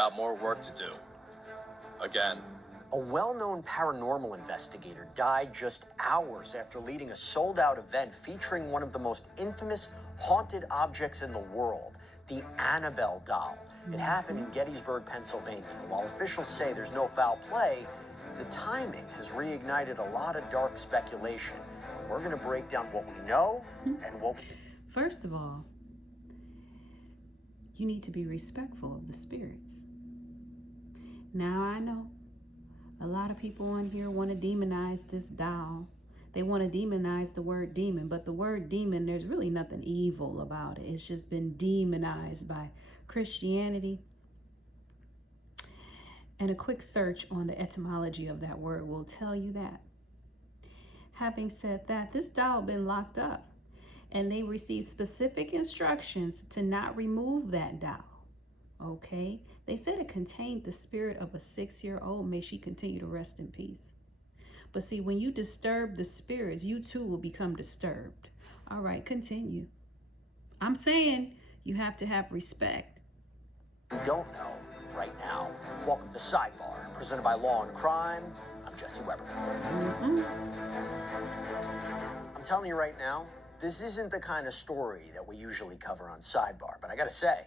got more work to do. Again. A well-known paranormal investigator died just hours after leading a sold-out event featuring one of the most infamous haunted objects in the world, the Annabelle doll. It happened in Gettysburg, Pennsylvania. While officials say there's no foul play, the timing has reignited a lot of dark speculation. We're going to break down what we know and what we... First of all, you need to be respectful of the spirits. Now, I know a lot of people on here want to demonize this doll. They want to demonize the word demon, but the word demon, there's really nothing evil about it. It's just been demonized by Christianity. And a quick search on the etymology of that word will tell you that. Having said that, this doll been locked up, and they received specific instructions to not remove that doll. Okay, they said it contained the spirit of a 6-year-old. May she continue to rest in peace. But see, when you disturb the spirits, you too will become disturbed. All right, continue. I'm saying you have to have respect. We don't know right now. Welcome to Sidebar, presented by Law and Crime. I'm Jesse Weber. I'm telling you right now, this isn't the kind of story that we usually cover on Sidebar, but I gotta say,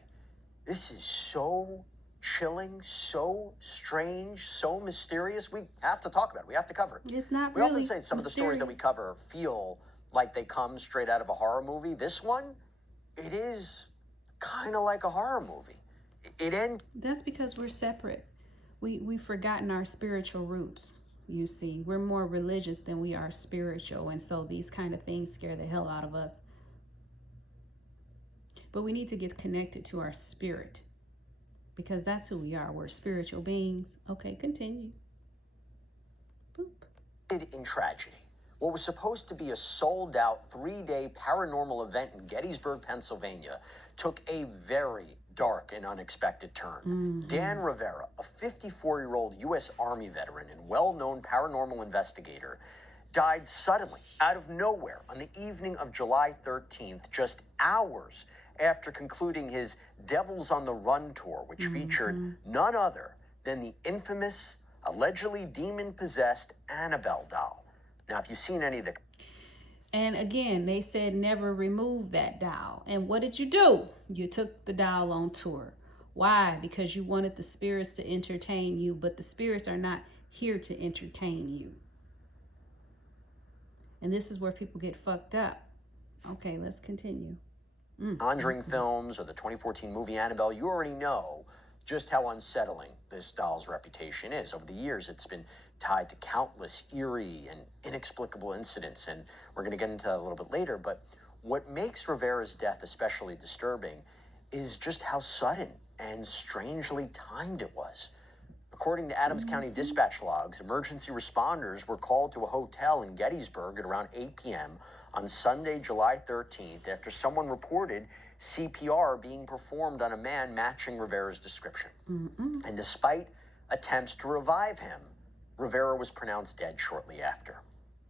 this is so chilling, so strange, so mysterious. We have to talk about it. We have to cover it. It's not we really often say some of the stories that we mysterious. cover feel like they come straight out of a horror movie. This one, it is kind of like a horror movie. It ends. That's because we're separate. We've forgotten our spiritual roots. You see, we're more religious than we are spiritual, and so these kind of things scare the hell out of us. But we need to get connected to our spirit, because that's who we are. We're spiritual beings. Okay, continue. Boop. In tragedy. What was supposed to be a sold-out 3-day paranormal event in Gettysburg, Pennsylvania, took a very dark and unexpected turn. Dan Rivera, a 54-year-old U.S. Army veteran and well-known paranormal investigator, died suddenly, out of nowhere, on the evening of July 13th, just hours after concluding his Devils on the Run tour, which featured none other than the infamous, allegedly demon-possessed Annabelle doll. Now, if you've seen any of the... And again, they said never remove that doll. And what did you do? You took the doll on tour. Why? Because you wanted the spirits to entertain you, but the spirits are not here to entertain you. And this is where people get fucked up. Okay, let's continue. Conjuring films or the 2014 movie Annabelle, you already know just how unsettling this doll's reputation is. Over the years, it's been tied to countless eerie and inexplicable incidents, and we're going to get into that a little bit later. But what makes Rivera's death especially disturbing is just how sudden and strangely timed it was. According to Adams County dispatch logs, emergency responders were called to a hotel in Gettysburg at around 8 p.m. on Sunday, July 13th, after someone reported CPR being performed on a man matching Rivera's description. And despite attempts to revive him, Rivera was pronounced dead shortly after.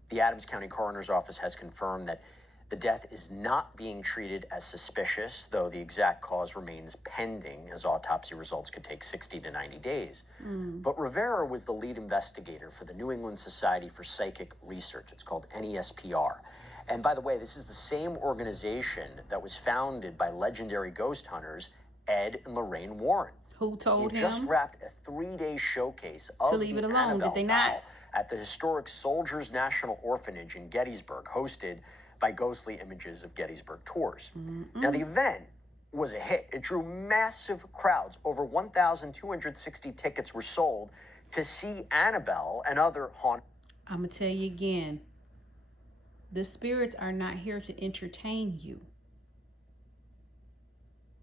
The Adams County Coroner's Office has confirmed that the death is not being treated as suspicious, though the exact cause remains pending, as autopsy results could take 60 to 90 days. But Rivera was the lead investigator for the New England Society for Psychic Research. It's called NESPR. And by the way, this is the same organization that was founded by legendary ghost hunters Ed and Lorraine Warren. Who told He him just wrapped a 3-day showcase of to leave the it alone? Annabelle Did they doll not? at the historic Soldiers National Orphanage in Gettysburg, hosted by Ghostly Images of Gettysburg Tours. Now, the event was a hit. It drew massive crowds. Over 1,260 tickets were sold to see Annabelle and other haunted... I'm going to tell you again. The spirits are not here to entertain you.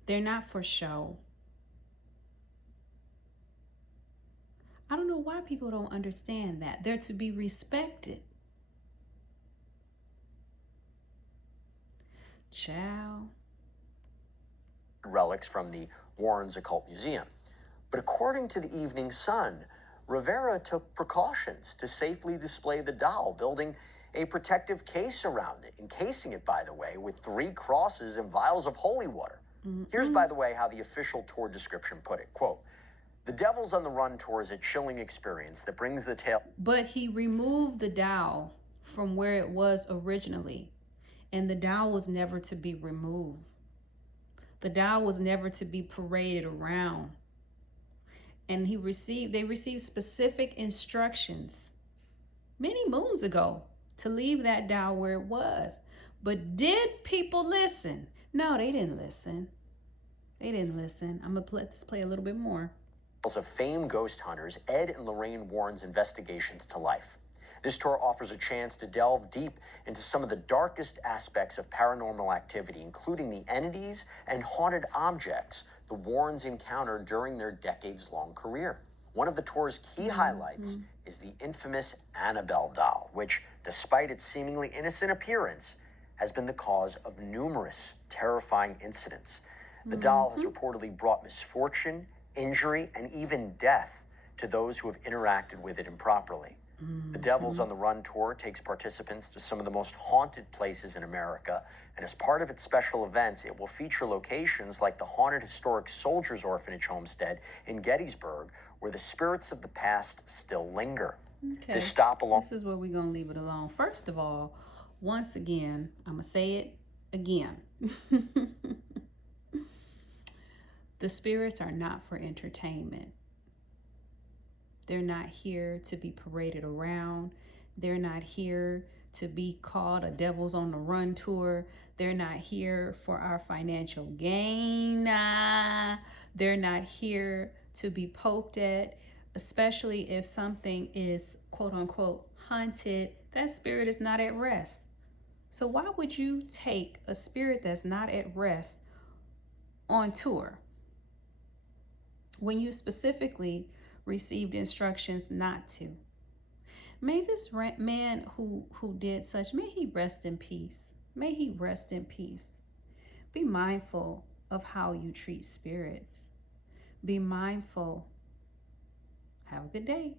They're not for show. I don't know why people don't understand that. They're to be respected. Ciao. relics from the Warren's Occult Museum. But according to the Evening Sun, Rivera took precautions to safely display the doll, building a protective case around it, encasing it, by the way, with 3 crosses and vials of holy water. Here's, by the way, how the official tour description put it. Quote, The Devils on the Run tour is a chilling experience that brings the tale. But he removed the dial from where it was originally, and the dial was never to be removed. The dial was never to be paraded around. And they received specific instructions many moons ago to leave that dial where it was. But did people listen? No, they didn't listen. They didn't listen. I'm going to let's play a little bit more. Of famed ghost hunters Ed and Lorraine Warren's investigations to life. This tour offers a chance to delve deep into some of the darkest aspects of paranormal activity, including the entities and haunted objects the Warrens encountered during their decades-long career. One of the tour's key highlights is the infamous Annabelle doll, which, despite its seemingly innocent appearance, has been the cause of numerous terrifying incidents. The doll has reportedly brought misfortune, injury, and even death to those who have interacted with it improperly. The Devils on the Run tour takes participants to some of the most haunted places in America, and as part of its special events, it will feature locations like the haunted historic Soldiers Orphanage homestead in Gettysburg, where the spirits of the past still linger. Okay. This stop along. This is where we're going to leave it alone. First of all, once again, I'm going to say it again. The spirits are not for entertainment. They're not here to be paraded around. They're not here to be called a Devils on the Run tour. They're not here for our financial gain. They're not here to be poked at, especially if something is quote unquote haunted. That spirit is not at rest. So why would you take a spirit that's not at rest on tour when you specifically received instructions not to? May this man who did such, may he rest in peace. May he rest in peace. Be mindful of how you treat spirits. Be mindful. Have a good day.